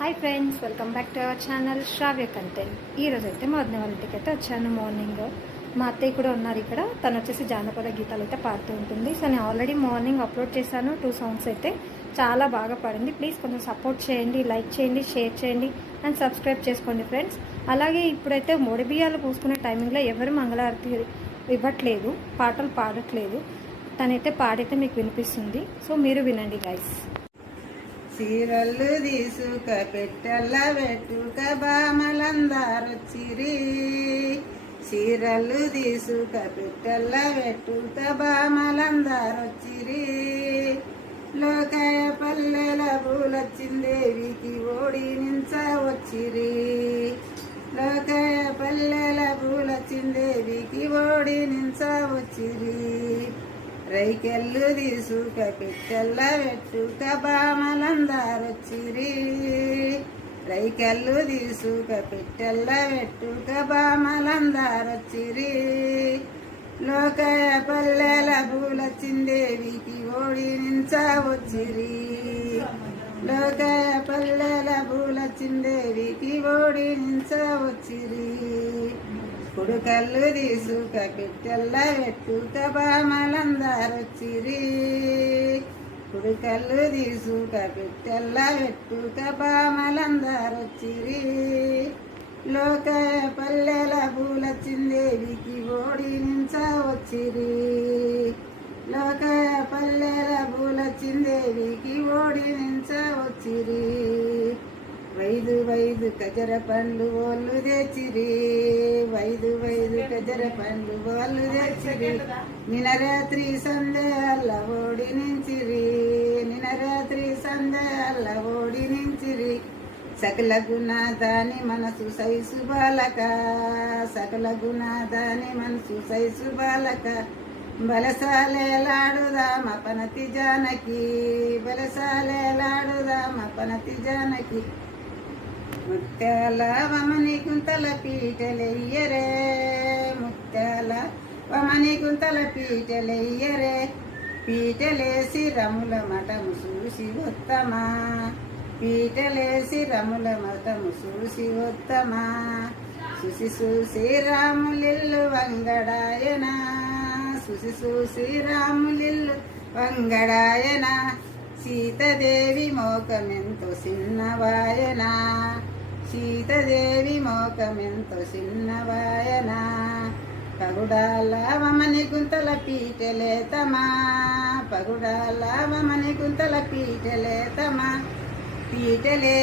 Hi friends, welcome back to our channel Shravya content. ఈరోజు అయితే మా వదిన వాళ్ళ ఇంటికి అయితే వచ్చాను. మార్నింగ్ మా అత్తయ్య కూడా ఉన్నారు ఇక్కడ. తను వచ్చేసి జానపద గీతాలు అయితే పాడుతూ ఉంటుంది. సో నేను ఆల్రెడీ మార్నింగ్ అప్లోడ్ చేశాను 2 సాంగ్స్ అయితే. చాలా బాగా పాడింది. ప్లీజ్ కొంచెం సపోర్ట్ చేయండి, లైక్ చేయండి, షేర్ చేయండి అండ్ సబ్స్క్రైబ్ చేసుకోండి ఫ్రెండ్స్. అలాగే ఇప్పుడైతే మొడి బియ్యాలు పూసుకునే టైమింగ్లో ఎవరు మంగళారతి ఇవ్వట్లేదు, పాటలు పాడట్లేదు. తనైతే పాడైతే మీకు వినిపిస్తుంది. సో మీరు వినండి గైస్. చీరలు తీసుక పెట్టెల్ల పెట్టుక బామలందరొచ్చిరి. చీరలు తీసుక పెట్టెల్ల పెట్టుక బామలందరొచ్చిరి. లోకయ పల్లెల పూలొచ్చిందేవికి ఓడి నించ వచ్చిరి. లోకయ పల్లెల పూలొచ్చిందేవికి ఓడి నించ వచ్చిరి. రైకెళ్ళు తీసుక పెట్టెల్ల పెట్టుక బామలందరొచ్చిరి. రైకెళ్ళు తీసుక పెట్టెల్ల పెట్టుక బామలందరొచ్చిరి. లోకయ పల్లెల పూలొచ్చిందేవికి ఓడి నించ వచ్చిరి. లోకయ పల్లెల పూలొచ్చిందేవికి ఓడి నించ వచ్చిరి. కుడుకళ్ళు తీసుక పెట్టెల్ల పెట్టుక బామలందరొచ్చిరి. కుడుకళ్ళు తీసుక పెట్టెల్ల పెట్టుక బామలందరొచ్చిరి. లోకయ పల్లెల పూలొచ్చిందేవికి ఓడి నించ వచ్చిరి. లోకయ పల్లెల పూలొచ్చిందేవికి ఓడి నించ వచ్చిరి. వైదు వైదు కజర పండ్లు వాళ్ళు తెచ్చిరి. వైదు వైదు కజర పండ్లు వాళ్ళు తెచ్చిరి. నిన్న రాత్రి సందే అల్ల ఓడి నించిరి. నిన్న రాత్రి సందే అల్ల ఓడి నించిరి. సకల గుణాదాని మనసు సైసు బాలక. సకల గుణాదాని మనసు సైసు బాలక. బలసాలేలాడుదామ పనతి జానకి. బలసాలేలాడుదామ పనతి జానకి. ముత్యాల వమని గుంతల పీటలెయ్యరే. ముత్యాల వమని గుంతల పీటలెయ్యరే. పీటలేసి రముల మఠము చూసి వత్తమా. పీటలేసి రముల మఠము చూసి వత్తమా. సుసి చూసి రాములిల్లు వంగడాయనా. సుసి చూసి రాములిల్లు వంగడాయనా. సీతాదేవి మోకమెంతో చిన్నవాయనా. సీతాదేవి మోకమెంతో చిన్నవాయనా. పగుడాల వమని గుంతల పీటలేతమా. పగుడాల వమని గుంతల పీటలేతమా. పీటలే